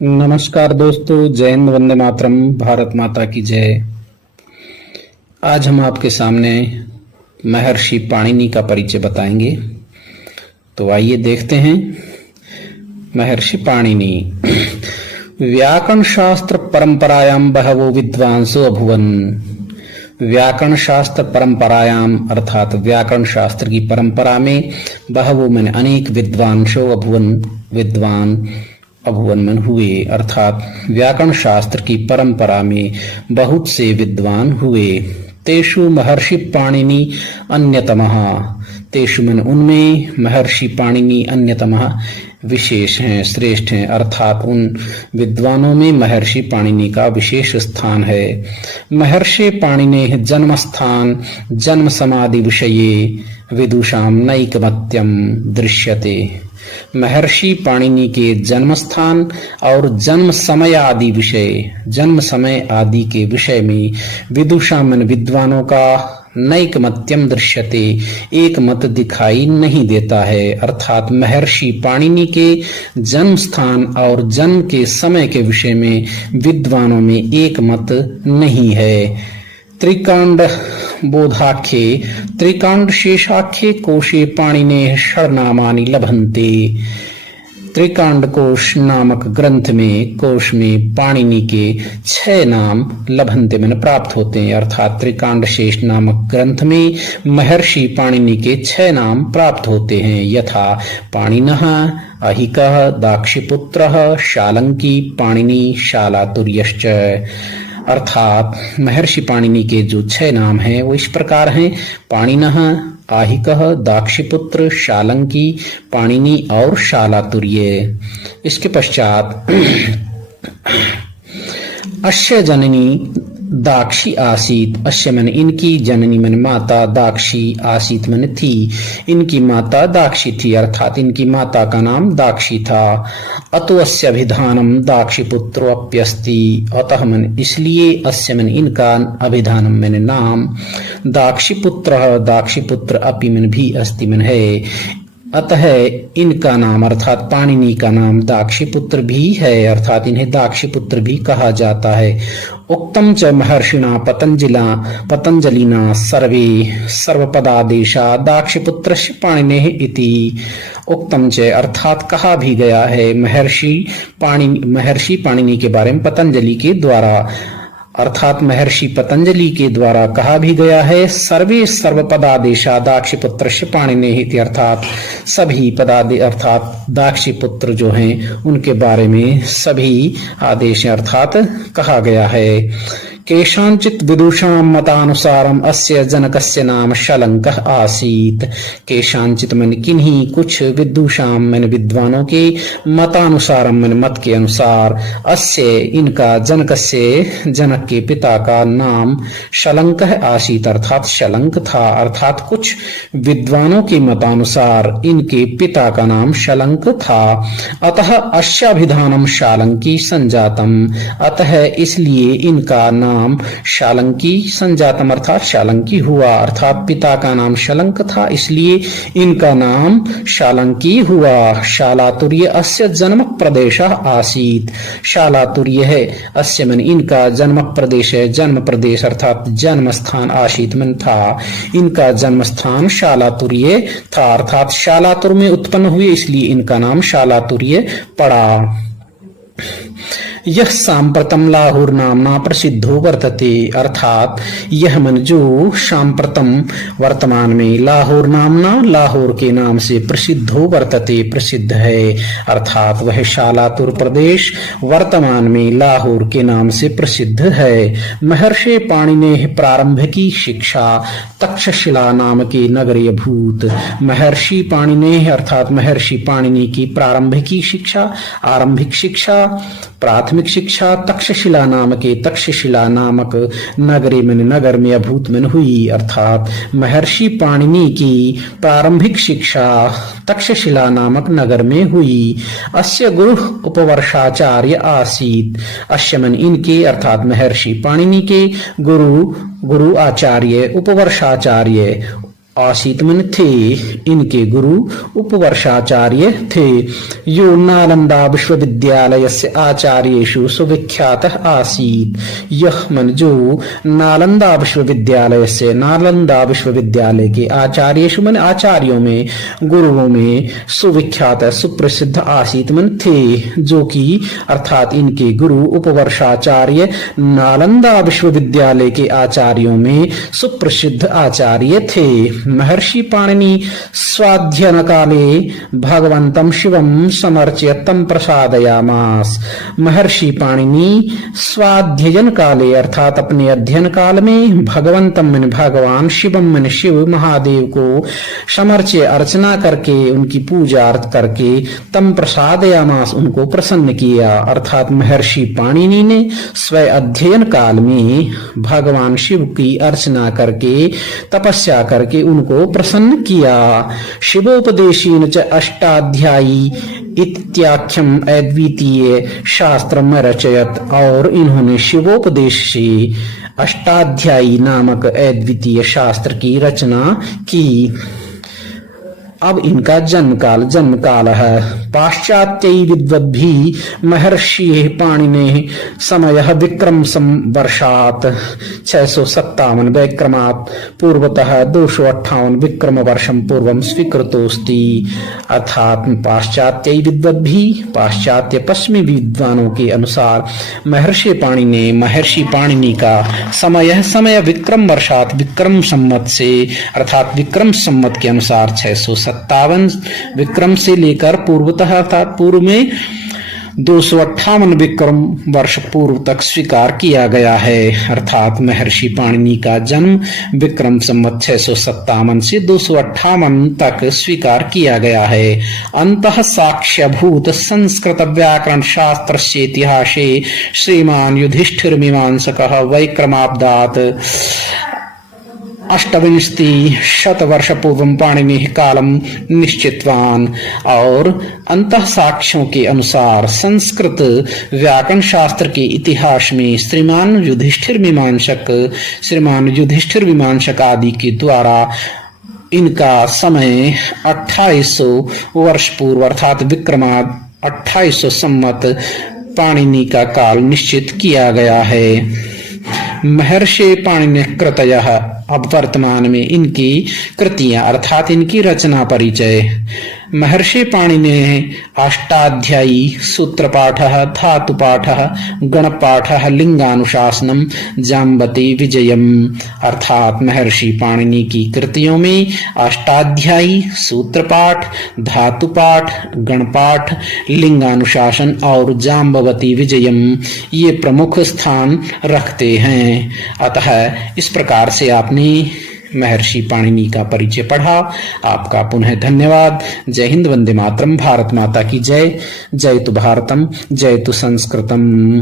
नमस्कार दोस्तों, जय हिंद, वंदे मातरम, भारत माता की जय। आज हम आपके सामने महर्षि पाणिनि का परिचय बताएंगे। तो आइए देखते हैं। महर्षि पाणिनि व्याकरण शास्त्र परंपरायाम बहवो विद्वांसो अभुवन। व्याकरण शास्त्र परंपरायाम अर्थात व्याकरण शास्त्र की परंपरा में बहवो में अनेक विद्वांसो विद्वान अभुवन मन हुए, अर्थात व्याकरण शास्त्र की परंपरा में बहुत से विद्वान हुए। तेषु महर्षि पाणिनि अन्यतमः। तेषु मन उनमें महर्षि पाणिनि अन्यतमः विशेष हैं, श्रेष्ठ हैं, अर्थात उन विद्वानों में महर्षि पाणिनि का विशेष स्थान है। महर्षि पाणिनेः जन्म स्थान जन्म समाधि विषये विदुषाम नैकमत्यम दृश्यते। महर्षि पाणिनि के जन्म स्थान और जन्म समय आदि के विषय में विदुषाम विद्वानों का नैकमत्यम दृश्यते, एक मत दिखाई नहीं देता है, अर्थात महर्षि पाणिनि के जन्म स्थान और जन्म के समय के विषय में विद्वानों में एक मत नहीं है। त्रिकांड बोधाख्ये त्रिकांड शेषाख्ये कोशे पाणिनेः षड्नामानि लभन्ते। त्रिकांड कोश नामक ग्रंथ में कोश में पाणिनि के 6 नाम लभन्ते में प्राप्त होते हैं, अर्थात त्रिकांड शेष नामक ग्रंथ में महर्षि पाणिनि के 6 नाम प्राप्त होते हैं। यथा पाणिनः, अहिकः, दाक्षिपुत्रः, शालंकी, पाणिनि, शालातुर्यश्च। अर्थात महर्षि पाणिनि के जो 6 नाम हैं वो इस प्रकार हैं: पाणिनः, आहिकः, दाक्षिपुत्र, शालंकी, पाणिनि और शालातुर्य। इसके पश्चात अस्य जननी दाक्षी आसीत। अस्य मन इनकी, जननी मन माता, दाक्षी आसीत मन थी, इनकी माता दाक्षी थी, अर्थात इनकी माता का नाम दाक्षी था। अतो अस्य अभिधानम दाक्षीपुत्रो अप्यस्ति। अतः मन इसलिए अस्य मन इनका अभिधानम मन नाम दाक्षीपुत्र, दाक्षीपुत्र अपि मन भी अस्ति मन है। अतः इनका नाम अर्थात पाणिनि का नाम दाक्षीपुत्र भी है, अर्थात इन्हें दाक्षीपुत्र भी कहा जाता है। उक्तम च महर्षिणा पतंजलिना सर्वपदादेशा दाक्षीपुत्रस्य पाणिनेः इति। उक्तम च अर्थात कहा भी गया है महर्षि पाणिनि के बारे में पतंजलि के द्वारा, अर्थात महर्षि पतंजलि के द्वारा कहा भी गया है। सर्वपदादेशा दाक्षीपुत्रस्य पाणिनेः इति, अर्थात सभी अर्थात दाक्षीपुत्र जो हैं उनके बारे में सभी आदेश अर्थात कहा गया है। केषांचित विदुषाम मतानुसारम अस्य जनकस्य नाम शलंकः आसीत। केषांचित मन किन्हीं कुछ विदुषाम मन विद्वानों के मतानुसारम मन मत के अनुसार अस्य इनका जनक के पिता का नाम शलंकः आसीत, अर्थात शलंक था, अर्थात कुछ विद्वानों के मतानुसार इनके पिता का नाम शलंक था। अतः अस्याभिधानम शालंकी संजातम। अतः इसलिए इनका नाम शालंकी संजातम अर्थात शालंकी हुआ, अर्थात पिता का नाम शलंक था इसलिए इनका नाम शालंकी हुआ। शालातुर्य अस्य जन्म प्रदेश आसीत। शालातुर्य है अस्य मन इनका जन्म प्रदेश है, जन्म प्रदेश अर्थात जन्म स्थान आसीत मन था, इनका जन्म स्थान शालातुर्य था, अर्थात शालातुर में उत्पन्न हुए इसलिए इनका नाम शालातुर्य पड़ा। यह सांप्रतम लाहौर नामना प्रसिद्धो वर्तते। अर्थात यह मन जो सांप्रतम वर्तमान में लाहौर नामना लाहौर के नाम से प्रसिद्धो वर्तते प्रसिद्ध है, अर्थात वह शालातुर प्रदेश वर्तमान में लाहौर के नाम से प्रसिद्ध है। महर्षि पाणिनेः प्रारंभिकी शिक्षा तक्षशिला नाम के नगरे भूत। महर्षि पाणिनेः अर्थात महर्षि पाणिनि की प्रारंभिकी शिक्षा, आरंभिक शिक्षा, प्राथमिक शिक्षा तक्षशिला नामक नगर में अभूत में हुई, अर्थात महर्षि पाणिनि की प्रारंभिक शिक्षा तक्षशिला नामक नगर में हुई। अस्य गुरु उपवर्षाचार्य आसीत। अस्य मन इनके अर्थात महर्षि पाणिनि के गुरु आचार्य उपवर्षाचार्य आसीत मन थे, इनके गुरु उपवर्षाचार्य थे। यो नालंदा विश्वविद्यालय से आचार्येषु सुविख्यात आसीत। यह मन जो नालंदा विश्वविद्यालय से, नालंदा विश्वविद्यालय के आचार्येषु मन आचार्यों में, गुरुओं में, सुविख्यात सुप्रसिद्ध आसीत मन थे, जो कि अर्थात इनके गुरु उपवर्षाचार्य नालंदा विश्वविद्यालय के आचार्यों में सुप्रसिद्ध आचार्य थे। महर्षि पाणिनि स्वाध्ययन काले भगवंतं शिवं समर्च्य तं प्रसादयामास। महर्षि पाणिनि स्वाध्ययन काले अर्थात अपने अध्ययन काल में भगवंतं मन भगवान, शिवम मन शिव महादेव को समर्च्य अर्चना करके, उनकी पूजा करके, तम प्रसादयामास उनको प्रसन्न किया। अर्थात महर्षि पाणिनि ने स्वयं अध्ययन काल में भगवान शिव की अर्चना करके, तपस्या करके उनको प्रसन्न किया। शिवोपदेशेन च अष्टाध्यायी इत्याख्यम अद्वितीय शास्त्रम रचयत, और इन्होंने शिवोपदेश से अष्टाध्यायी नामक अद्वितीय शास्त्र की रचना की। अब इनका जन्म काल है। पाश्चात्य विद्वद्भि महर्षि पाणिने समय विक्रम संवर्षात 657 विक्रमात् पूर्वतः 258 विक्रम वर्षम पूर्वम स्वीकृतोस्ति। अर्थात पाश्चात्य विद्वद्भि, पाश्चात्य पश्चिमी विद्वानों के अनुसार महर्षि पाणिनि का समय विक्रम वर्षात, विक्रम संवत से, अर्थात विक्रम संवत के अनुसार 657 विक्रम से लेकर पूर्वतः अर्थात पूर्व में 258 विक्रम वर्ष पूर्व तक स्वीकार किया गया है। अर्थात महर्षि पाणिनि का जन्म विक्रम संवत 657 से 258 तक स्वीकार किया गया है। अंतः साक्ष्यभूत संस्कृत व्याकरण शास्त्रस्य इतिहासे श्रीमान युधिष्ठिर मीमांसकः वैक्रमाब्दात् अष्टविंशति शतवर्ष पूर्व पाणिनि कालम निश्चितवान। और अंतः साक्ष्यों के अनुसार संस्कृत व्याकरण शास्त्र के इतिहास में श्रीमान युधिष्ठिर मीमांसक आदि के द्वारा इनका समय 2800 वर्ष पूर्व अर्थात विक्रमाद 2800 संवत पाणिनि का काल निश्चित किया गया है। महर्षि पाणिनि कृतयः, अब वर्तमान में इनकी कृतियां अर्थात इनकी रचना परिचय। महर्षि पाणिनि अष्टाध्यायी सूत्रपाठः, धातुपाठः, गणपाठः, लिंगानुशासनम, जाम्बती विजयम। अर्थात महर्षि पाणिनि की कृतियों में अष्टाध्यायी, सूत्रपाठ, धातुपाठ, गणपाठ, लिंगानुशासन और जाम्बवती विजयम ये प्रमुख स्थान रखते हैं। अतः इस प्रकार से आपने महर्षि पाणिनि का परिचय पढ़ा। आपका पुनः धन्यवाद। जय हिंद, वंदे मातरम, भारत माता की जय। जय तु भारतम, जय तु संस्कृतम।